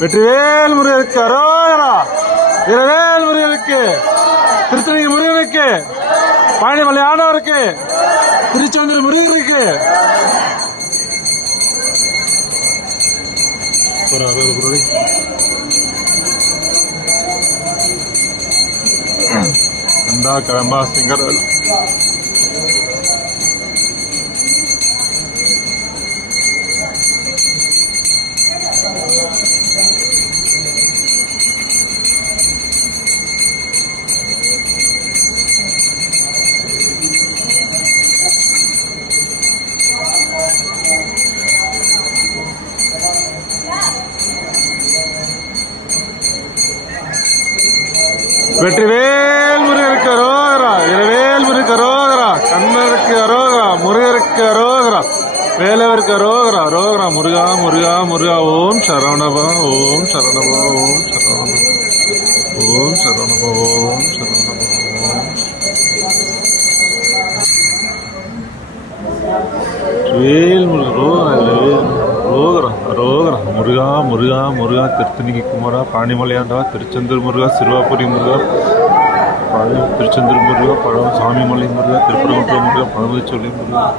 வெற்றிவேல் முருகனுக்கு அரோகரா. வீரவேல் முருகனுக்கு, திருத்தணி முருகனுக்கு, பழனிமலை ஆண்டவருக்கு, திருச்செந்தூர் முருகனுக்கு. अंडा कदंबा सिंगर வெற்றிவேல் முருகனுக்கு அரோகரா. வீரவேல் முருகனுக்கு அரோகரா. கண்ணருக்கு அரோகரா. முருகருக்கு அரோகரா. வேலவருக்கு அரோகரா. அரோகரா. முருகா முருகா முருகா. ஓம் சரவணபா. ஓம் சரவணபா. ஓம் சரவணபா. ஓம் சரவணபா. ஓம் சரவணபா. வேல் முருகன் ரோகரா ரோகரா. முருகா முருகா முருகா. திருத்தணிக்கு குமரா. பழனிமலையாண்டவா. திருச்செந்தூர் முருகா. சிறுவாபுரி முருகா. திருச்செந்தூர் முருகா. சாமிமலை முருகா. திருப்பரங்குன்றம் முருகா. பழமுதிர்ச்சோலை முருகா.